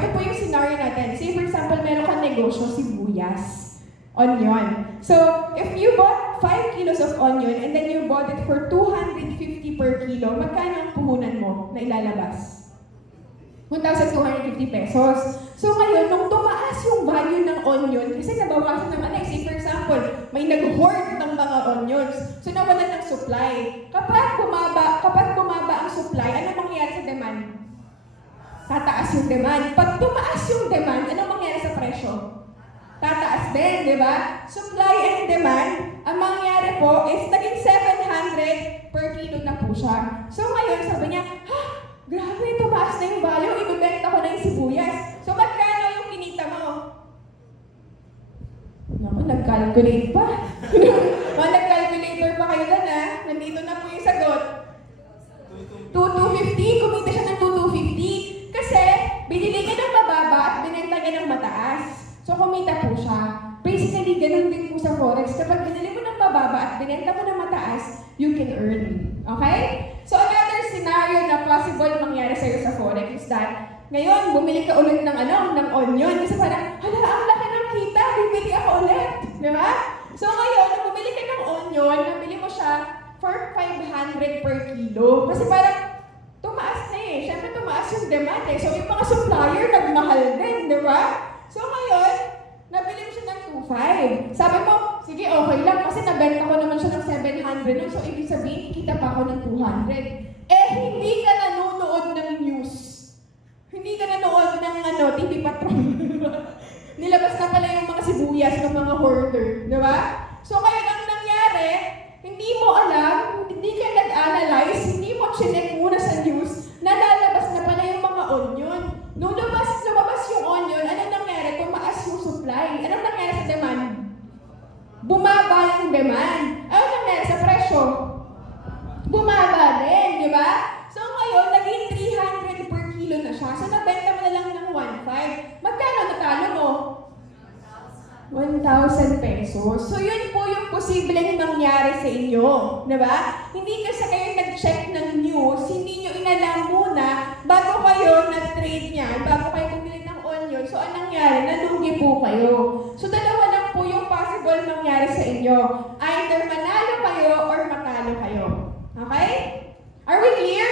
ito po yung scenario natin. Say for example, meron kang negosyo, sibuyas, onion. So, if you bought 5 kilos of onion and then you bought it for 250 per kilo, magkano ang puhunan mo na ilalabas? 1,250 pesos. So ngayon, nung tumaas yung value ng onion, kasi nabawasan naman say for example, may nag-hoard ng mga onions. So nawalan ng supply. Kapag bumaba ang supply, ano mangyayari sa demand? Tataas yung demand. Pag tumaas yung demand, ano mangyayari sa presyo? Tataas din, di ba? Supply and demand, ang mangyayari po is naging 700 per kilo na po siya. So ngayon, sabi niya, grabe, tumaas na yung value, ibibenta ko na yung sibuyas. So magkano yung kinita mo? Naku, nag-calculate pa. Nag-calculator pa kayo doon Nandito na po yung sagot. 2,250, kumita siya ng 2,250. Kasi, binili ka ng mababa at binenta ka ng mataas. So, kumita po siya. Basically, ganun din po sa Forex. Kapag binili mo ng mababa at binenta mo ng mataas, you can earn. Okay? So, another scenario na possible mangyari sa'yo sa Forex is that, ngayon, bumili ka ulit ng onion. Kasi parang, ang laki ng kita, bibili ako ulit. Di ba? So, ngayon, nung bumili ka ng onion, nabili mo siya for 500 per kilo. Kasi parang, tumaas na Siyempre, tumaas yung demand So, yung mga supplier, nagmahal din, di ba? So, ngayon, nabili mo siya ng 2,500. Sabi mo, sige, okay lang kasi nabenta ko naman siya ng 700 nun. So, ibig sabihin, kita pa ako ng 200. Hindi ka nanonood ng news. Hindi ka nanonood ng TV Patrol. Nilabas na pala yung mga sibuyas ng mga hoarder. Di ba? So, ngayon ang nangyari, hindi mo alam, hindi ka nag-analyze, hindi mo chinek muna sa news, nalalabas na pala yung mga onion. Nung lumabas yung onion, anong nangyari? Tumaas yung supply. Anong nangyari sa demand? Bumaba yung demand. Anong nangyari sa presyo? Bumaba din, di ba? So ngayon, naging 300 per kilo na siya. So nabenta mo na lang ng 1,500. Magkano natalo mo? 1,000 pesos. So yun po yung posibleng mangyari sa inyo. Di ba? Hindi kasi kayo nag-check ng news, hindi nyo inalam muna bago kayo nag-trade niyan, bago kayo bumili ng onion. So anong nangyari? Nalugi po kayo. So dalawa lang po yung possible mangyari sa inyo. Either manalo kayo or matalo kayo. Okay? Are we clear?